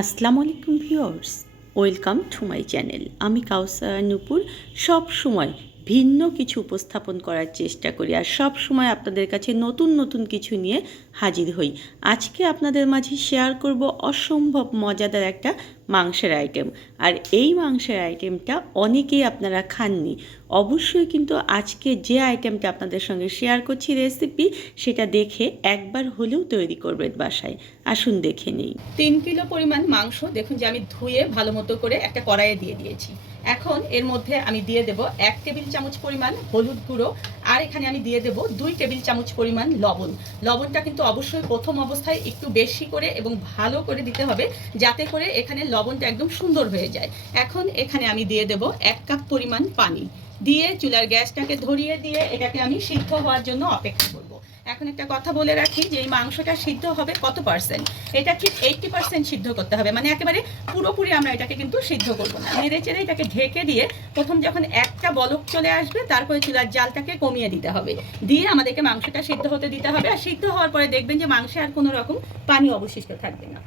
আসসালামু আলাইকুম viewers, welcome to my channel. আমি কাউসার নূপুর সব সময় ভিন্ন কিছু উপস্থাপন করার চেষ্টা করি আর সব সময় আপনাদের কাছে নতুন নতুন কিছু নিয়ে হাজির হই। আজকে আপনাদের মাঝে শেয়ার করব অসম্ভব মজাদার একটা মাংসের আইটেম। আর এই মাংসের আইটেমটা অনেকেই আপনারা খাননি। অবশ্যই কিন্তু আজকে যে আইটেমটা আপনাদের সঙ্গে শেয়ার করছি রেসিপি, সেটা দেখে একবার হলেও তৈরি করবেন বাসায়। আসুন দেখে নিই। 3 কিলো পরিমাণ মাংস দেখুন যে আমি ধুয়ে ভালো মতো করে একটা কড়াইয়ে দিয়ে দিয়েছি। এখন এর মধ্যে আমি দিয়ে দেব 1 টেবিল চামচ পরিমাণ হলুদ গুঁড়ো, আর এখানে আমি দিয়ে দেব 2 টেবিল চামচ পরিমাণ লবণ। লবণটা কিন্তু অবশ্যই প্রথম অবস্থায় একটু বেশি করে এবং ভালো করে দিতে হবে, যাতে করে এখানে লবণটা একদম সুন্দর হয়ে যায়। এখন এখানে আমি দিয়ে দেব 1 কাপ পরিমাণ পানি দিয়ে চুলার গ্যাসটাকে ধরিয়ে দিয়ে এটাকে আমি সিদ্ধ হওয়ার জন্য অপেক্ষা করব। এখন একটা কথা বলে রাখি যে এই মাংসটা সিদ্ধ হবে কত পার্সেন্ট, এটা ঠিক 80% সিদ্ধ করতে হবে, মানে একেবারে পুরোপুরি আমরা এটাকে কিন্তু সিদ্ধ করবো না। নেড়ে চেড়ে এটাকে ঢেকে দিয়ে প্রথম যখন একটা বলক চলে আসবে তারপরে চুলার জালটাকে কমিয়ে দিতে হবে, দিয়ে আমাদেরকে মাংসটা সিদ্ধ হতে দিতে হবে। আর সিদ্ধ হওয়ার পরে দেখবেন যে মাংসে আর কোনো রকম পানি অবশিষ্ট থাকবে না।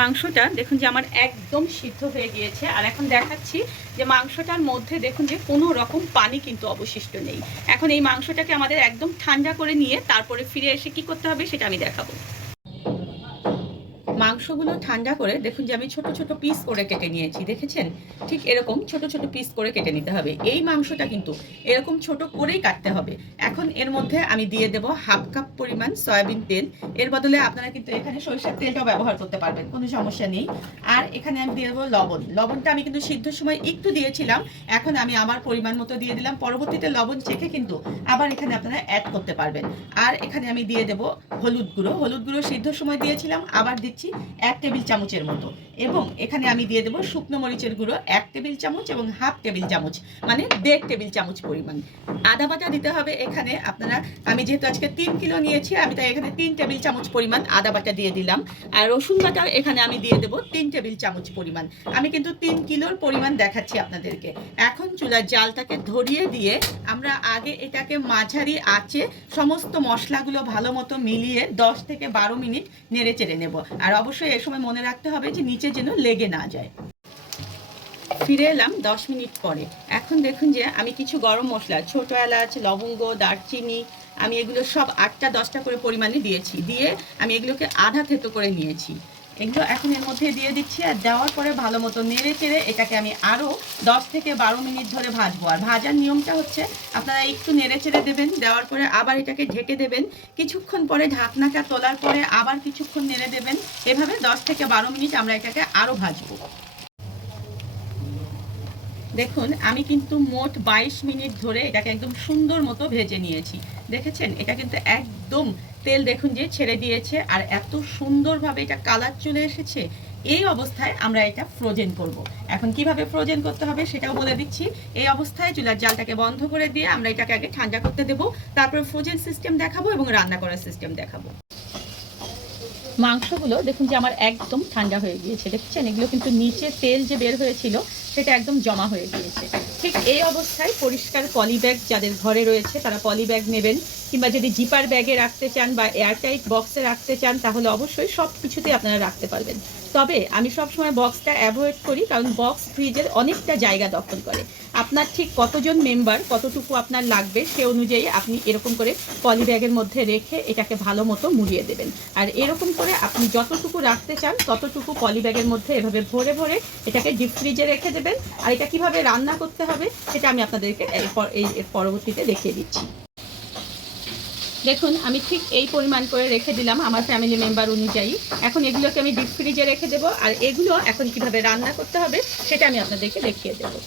মাংসটা দেখুন যে আমার একদম সিদ্ধ হয়ে গিয়েছে, আর এখন দেখাচ্ছি যে মাংসটার মধ্যে দেখুন যে কোনো রকম পানি কিন্তু অবশিষ্ট নেই। এখন এই মাংসটাকে আমাদের একদম ঠান্ডা করে নিয়ে তারপরে ফিরে এসে কি করতে হবে সেটা আমি দেখাবো। মাংসগুলো ঠান্ডা করে দেখুন যে আমি ছোট ছোট পিস করে কেটে নিয়েছি, দেখেছেন? ঠিক এরকম ছোট ছোট পিস করে কেটে নিতে হবে। এই মাংসটা কিন্তু এরকম ছোট করেই কাটতে হবে। এখন এর মধ্যে আমি দিয়ে দেব 1/2 কাপ পরিমাণ সয়াবিন তেল। এর বদলে আপনারা কিন্তু এখানে সরিষার তেলটাও ব্যবহার করতে পারবেন, কোনো সমস্যা নেই। আর এখানে আমি দিয়ে দেবো লবণ। লবণটা আমি কিন্তু সিদ্ধর সময় একটু দিয়েছিলাম, এখন আমি আমার পরিমাণ মতো দিয়ে দিলাম। পরবর্তীতে লবণ চেখে কিন্তু আবার এখানে আপনারা অ্যাড করতে পারবেন। আর এখানে আমি দিয়ে দেব হলুদ গুঁড়ো। হলুদ গুঁড়ো সিদ্ধর সময় দিয়েছিলাম, আবার দিচ্ছি 1 টেবিল চামচের মতো। এবং এখানে আমি দিয়ে দেবো শুকনো মরিচের গুঁড়ো 1 টেবিল চামচ এবং 1/2 টেবিল চামচ, মানে 1.5 টেবিল চামচ পরিমাণ। আদা বাটা দিতে হবে এখানে আপনারা। আমি যেহেতু আজকে 3 কিলো নিয়েছি, আমি তাই এখানে 3 টেবিল চামচ পরিমাণ আদা বাটা দিয়ে দিলাম। আর রসুন বাটা এখানে আমি দিয়ে দেবো 3 টেবিল চামচ পরিমাণ। আমি কিন্তু 3 কিলোর পরিমাণ দেখাচ্ছি আপনাদেরকে। এখন চুলার জালটাকে ধরিয়ে দিয়ে আমরা আগে এটাকে মাঝারি আঁচে সমস্ত মশলাগুলো ভালো মতো মিলিয়ে 10 থেকে 12 মিনিট নেড়ে চেড়ে নেব। আর অবশ্যই এ সময় মনে রাখতে হবে যে নিচে যেন লেগে না যায়। ফিরে এলাম 10 মিনিট পরে। এখন দেখুন যে আমি কিছু গরম মশলা, ছোট এলাচ, লবঙ্গ, দারচিনি, আমি এগুলো সব 8টা 10টা করে পরিমাণে দিয়েছি। দিয়ে আমি এগুলোকে আধা থেতো করে নিয়েছি। এগুলো এখন এর মধ্যে দিয়ে দিচ্ছি, আর দেওয়ার পরে ভালো মতো নেড়ে চেড়ে এটাকে আমি আরও 10 থেকে 12 মিনিট ধরে ভাজবো। আর ভাজার নিয়মটা হচ্ছে আপনারা একটু নেড়ে চেড়ে দেবেন, দেওয়ার পরে আবার এটাকে ঢেকে দেবেন। কিছুক্ষণ পরে ঢাকনাটা তোলার পরে আবার কিছুক্ষণ নেড়ে দেবেন। এভাবে 10 থেকে 12 মিনিট আমরা এটাকে আরও ভাজবো। দেখুন আমি কিন্তু মোট 22 মিনিট ধরে এটাকে একদম সুন্দর মতো ভেজে নিয়েছি। দেখেছেন? এটা কিন্তু একদম তেল দেখুন যে ছেড়ে দিয়েছে, আর এত সুন্দরভাবে এটা কালার চলে এসেছে। এই অবস্থায় আমরা এটা ফ্রোজেন করব। এখন কিভাবে ফ্রোজেন করতে হবে সেটাও বলে দিচ্ছি। এই অবস্থায় চুলার জালটাকে বন্ধ করে দিয়ে আমরা এটাকে আগে ঠান্ডা করতে দেবো, তারপর ফ্রোজেন সিস্টেম দেখাবো এবং রান্না করার সিস্টেম দেখাবো। মাংসগুলো দেখুন যে আমার একদম ঠান্ডা হয়ে গিয়েছে, দেখছেন? এগুলো কিন্তু নিচে তেল যে বের হয়েছিল সেটা একদম জমা হয়ে গিয়েছে। ঠিক এই অবস্থায় পরিষ্কার পলি ব্যাগ যাদের ঘরে রয়েছে তারা পলি ব্যাগ নেবেন, কিংবা যদি জিপার ব্যাগে রাখতে চান বা এয়ারটাইট বক্সে রাখতে চান তাহলে অবশ্যই সব কিছুতেই আপনারা রাখতে পারবেন। তবে আমি সবসময় বক্সটা অ্যাভয়েড করি, কারণ বক্স ফ্রিজের অনেকটা জায়গা দখল করে। আপনার ঠিক কতজন মেম্বার, কতটুকু আপনার লাগবে সে অনুযায়ী আপনি এরকম করে পলি ব্যাগের মধ্যে রেখে এটাকে ভালো মতো মুড়িয়ে দেবেন। আর এরকম করে আপনি যতটুকু রাখতে চান ততটুকু পলি ব্যাগের মধ্যে এভাবে ভরে ভরে এটাকে ডিপ ফ্রিজে রেখে দেবেন। আর এটা কিভাবে রান্না করতে হবে সেটা আমি আপনাদেরকে এই পরবর্তীতে দেখিয়ে দিচ্ছি। দেখুন আমি ঠিক এই পরিমাণ করে রেখে দিলাম আমার ফ্যামিলি মেম্বার অনুযায়ী। এখন এগুলোকে আমি ডিপ ফ্রিজে রেখে দেবো, আর এগুলো এখন কিভাবে রান্না করতে হবে সেটা আমি আপনাদেরকে দেখিয়ে দেবো।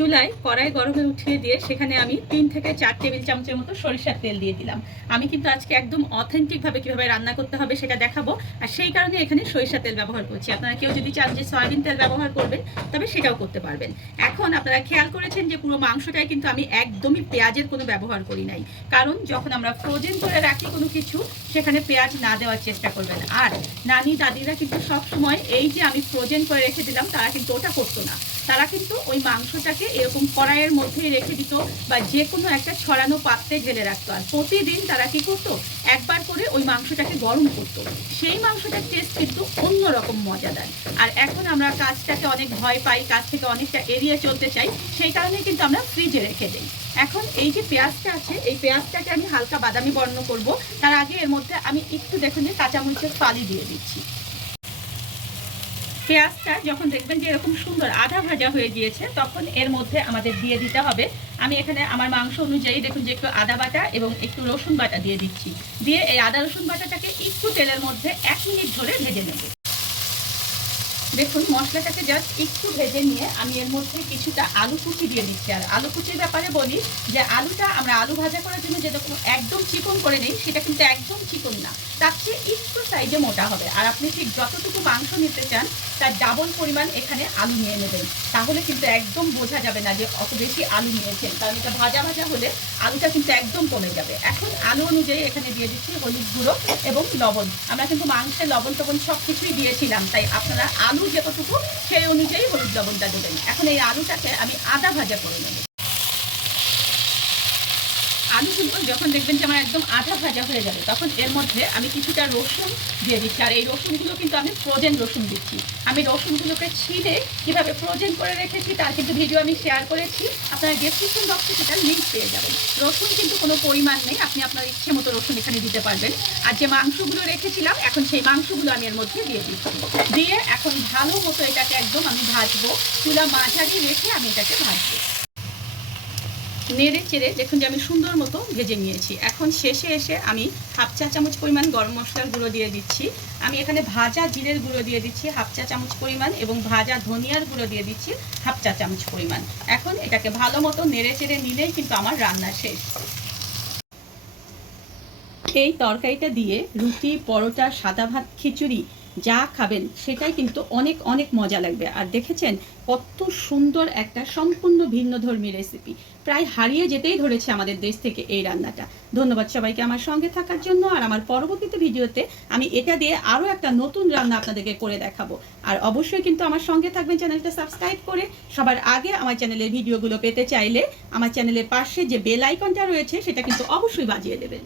চুলায় কড়াই গরমে উঠিয়ে দিয়ে সেখানে আমি 3 থেকে 4 টেবিল চামচের মতো সরিষার তেল দিয়ে দিলাম। আমি কিন্তু আজকে একদম অথেন্টিকভাবে কীভাবে রান্না করতে হবে সেটা দেখাবো, আর সেই কারণে এখানে সরিষার তেল ব্যবহার করছি। আপনারা কেউ যদি চান যে সয়াবিন তেল ব্যবহার করবেন তবে সেটাও করতে পারবেন। এখন আপনারা খেয়াল করেছেন যে পুরো মাংসটায় কিন্তু আমি একদমই পেঁয়াজের কোনো ব্যবহার করি নাই, কারণ যখন আমরা ফ্রোজেন করে রাখি কোনো কিছু সেখানে পেঁয়াজ না দেওয়ার চেষ্টা করবেন। আর নানি দাদিরা কিন্তু সব সময় এই যে আমি ফ্রোজেন করে রেখে দিলাম তারা কিন্তু ওটা করতো না। তারা কিন্তু ওই মাংসটাকে এরকম কড়াইয়ের মধ্যেই রেখে দিত বা যে কোনো একটা ছড়ানো পাত্রে ঢেলে রাখতো। আর প্রতিদিন তারা কি করতো, একবার করে ওই মাংসটাকে গরম করতো, সেই মাংসটার টেস্ট কিন্তু অন্যরকম মজাদার। আর এখন আমরা কাজটাকে অনেক ভয় পাই, কাজ থেকে অনেকটা এড়িয়ে চলতে চাই, সেই কারণে কিন্তু আমরা ফ্রিজে রেখে দিই। এখন এই যে পেঁয়াজটা আছে, এই পেঁয়াজটাকে আমি হালকা বাদামি বর্ণ করব। তার আগে এর মধ্যে আমি একটু দেখুন যে কাঁচামরিচের ফালি দিয়ে দিচ্ছি। পেঁয়াজটা যখন দেখবেন যে এরকম সুন্দর আধা ভাজা হয়ে গিয়েছে, তখন এর মধ্যে আমাদের দিয়ে দিতে হবে, আমি এখানে আমার মাংস অনুযায়ী দেখুন যে একটু আদা বাটা এবং একটু রসুন বাটা দিয়ে দিচ্ছি। দিয়ে এই আদা রসুন বাটাটাকে একটু তেলের মধ্যে 1 মিনিট ধরে ভেজে নেব। দেখুন মশলাটাকে জাস্ট একটু ভেজে নিয়ে আমি এর মধ্যে কিছুটা আলু কুচি দিয়ে দিচ্ছি। আর আলু কুচির ব্যাপারে বলি যে আলুটা আমরা আলু ভাজা করার জন্য যেরকম একদম চিকন করে নিই, সেটা কিন্তু একদম চিকন না, তার চেয়ে একটু সাইজে মোটা হবে। আর আপনি ঠিক যতটুকু মাংস নিতে চান তার ডাবল পরিমাণ এখানে আলু নিয়ে নেবেন, তাহলে কিন্তু একদম বোঝা যাবে না যে অত বেশি আলু নিয়েছেন, কারণ এটা ভাজা ভাজা হলে আলুটা কিন্তু একদম কমে যাবে। এখন আলু অনুযায়ী এখানে দিয়ে দিচ্ছি হলুদ গুঁড়ো এবং লবণ। আমরা কিন্তু মাংসে লবণ টবণ সব কিছুই দিয়েছিলাম, তাই আপনারা আলু যতটুকু সেই অনুযায়ী হলুদ লবণটা দেবেন। এখন এই আলুটাকে আমি আদা ভাজা করে নেব। আলুগুলো যখন দেখবেন যে আমার একদম আধা ভাজা হয়ে যাবে, তখন এর মধ্যে আমি কিছুটা রসুন দিয়ে দিচ্ছি। আর এই রসুনগুলো কিন্তু আমি ফ্রোজেন রসুন দিচ্ছি। আমি রসুনগুলোকে ছিলে কীভাবে ফ্রোজেন করে রেখেছি তার কিন্তু ভিডিও আমি শেয়ার করেছি, আপনারা ডেসক্রিপশন বক্সে সেটার লিঙ্ক পেয়ে যাবেন। রসুন কিন্তু কোনো পরিমাণ নেই, আপনি আপনার ইচ্ছে মতো রসুন এখানে দিতে পারবেন। আর যে মাংসগুলো রেখেছিলাম, এখন সেই মাংসগুলো আমি এর মধ্যে দিয়ে দিচ্ছি। দিয়ে এখন ভালো মতো এটাকে একদম আমি ভাজবো, চুলা মাঝারি রেখে আমি এটাকে ভাজবো। নেড়ে চেড়ে দেখুন যে আমি সুন্দর মতো ভেজে নিয়েছি। এখন শেষে এসে আমি 1/2 চা চামচ পরিমাণ গরম মশলার গুঁড়ো দিয়ে দিচ্ছি। আমি এখানে ভাজা জিরের গুঁড়ো দিয়ে দিচ্ছি 1/2 চা চামচ পরিমাণ, এবং ভাজা ধনিয়ার গুঁড়ো দিয়ে দিচ্ছি 1/2 চা চামচ পরিমাণ। এখন এটাকে ভালো মতো নেড়ে চেড়ে নিলেই কিন্তু আমার রান্না শেষ। এই তরকারিটা দিয়ে রুটি, পরোটা, সাদা ভাত, খিচুড়ি যা খাবেন সেটাই কিন্তু অনেক অনেক মজা লাগবে। আর দেখেছেন কত সুন্দর একটা সম্পূর্ণ ভিন্নধর্মী রেসিপি, প্রায় হারিয়ে যেতেই ধরেছে আমাদের দেশ থেকে এই রান্নাটা। ধন্যবাদ সবাইকে আমার সঙ্গে থাকার জন্য। আর আমার পরবর্তীতে ভিডিওতে আমি এটা দিয়ে আরও একটা নতুন রান্না আপনাদেরকে করে দেখাবো। আর অবশ্যই কিন্তু আমার সঙ্গে থাকবেন, চ্যানেলটা সাবস্ক্রাইব করে সবার আগে আমার চ্যানেলের ভিডিওগুলো পেতে চাইলে আমার চ্যানেলের পাশে যে বেল আইকনটা রয়েছে সেটা কিন্তু অবশ্যই বাজিয়ে দেবেন।